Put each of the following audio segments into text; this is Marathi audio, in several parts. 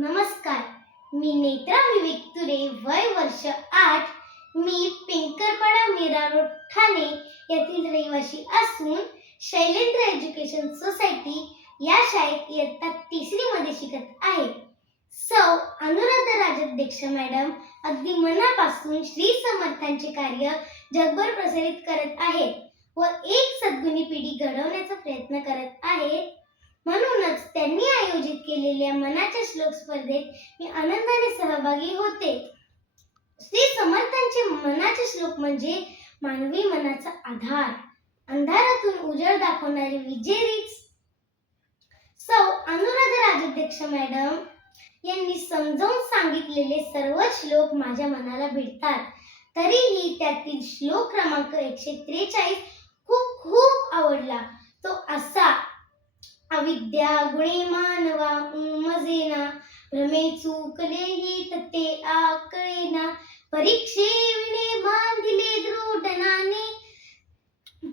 नमस्कार, मी नेत्रा विवेक तुरे, वय वर्ष 8. मी पिंकरपाडा मीरा रोड ठाणे येथील रहिवासी असून शैलेंद्र एज्युकेशन सोसायटी या शाळेत इयत्ता 3री मध्ये शिकत आहे. सौ अनुराधा राजाध्यक्ष मॅडम अगदी मनापासून श्री समर्थांचे कार्य जगभर प्रसारित करत आहेत व एक सद्गुणी पिढी घडवण्याचा प्रयत्न करत आहेत. म्हणूनच त्यांनी आयोजित केलेल्या मनाच्या श्लोक स्पर्धेत मी आनंदाने सहभागी होते. श्री समर्थांचे मनाचे श्लोक म्हणजे मानवी मनाचा आधार, अंधारातून उजेड दाखवणारी विजेरीच. सौ अनुराधा राजाध्यक्ष मॅडम यांनी समजावून सांगितलेले सर्व श्लोक माझ्या मनाला भिडतात. तरीही त्यातील श्लोक क्रमांक 143 खूप आवडला. तो असा: अविद्या गुणे मानवा उमजेना, भ्रमे चुकलेही तते आकळेना, परीक्षेविणे बांधिले दृढनाने,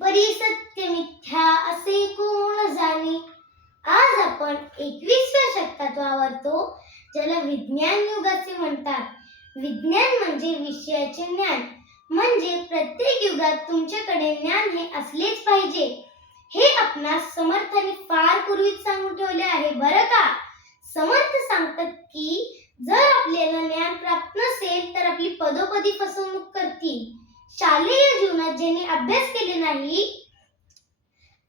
परी सत्य मिथ्या असे कोण जाणे. आज आपण 21व्या शतकात वावरतो, ज्याला विज्ञान युग असे म्हणतात. विज्ञान म्हणजे विषयाचे ज्ञान, म्हणजे प्रत्येक युगात तुमच्याकडे ज्ञान हे असलेच पाहिजे. हे आपणास समर्थांनी फार पूर्वीच सांगून ठेवले आहे बरं का. समर्थ सांगतात की जर आपल्याला ज्ञान प्राप्त नसेल तर आपली पदोपदी फसवणूक करतील. शालेय जीवनात ज्यांनी अभ्यास केले नाही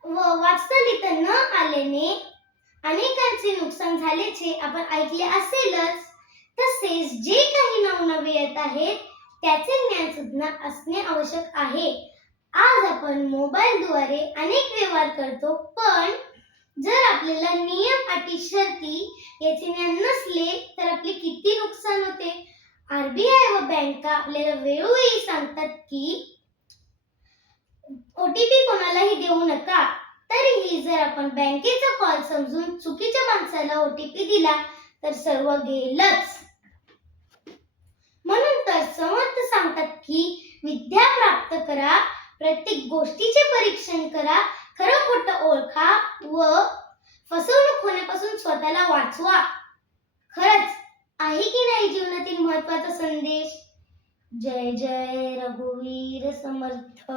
व वाचता लिहिता न आल्याने अनेकांचे नुकसान झाल्याचे आपण ऐकले असेलच. तसेच जे काही नवनवे येत आहेत त्याचे ज्ञान सुद्धा असणे आवश्यक आहे. आज आपण मोबाईलद्वारे अनेक व्यवहार करतो, पण जर आपल्याला नियम अटी शर्ती याचे ज्ञान नसले तर आपले किती नुकसान होते. आरबीआय व बँका आपल्याला वेळोवेळी सांगतात की ओटीपी कोणालाही देऊ नका. तरीही जर आपण बँकेचा कॉल समजून चुकीच्या माणसाला ओटीपी दिला तर सर्व गेलंच. म्हणून तर समर्थ सांगतात की विद्या प्राप्त करा, प्रत्येक गोष्टीचे परीक्षण करा, खरं खोटं ओळखा व फसवणूक होण्यापासून स्वतःला वाचवा. खरंच आहे की नाही जीवनातील महत्त्वाचा संदेश. जय जय रघुवीर समर्थ.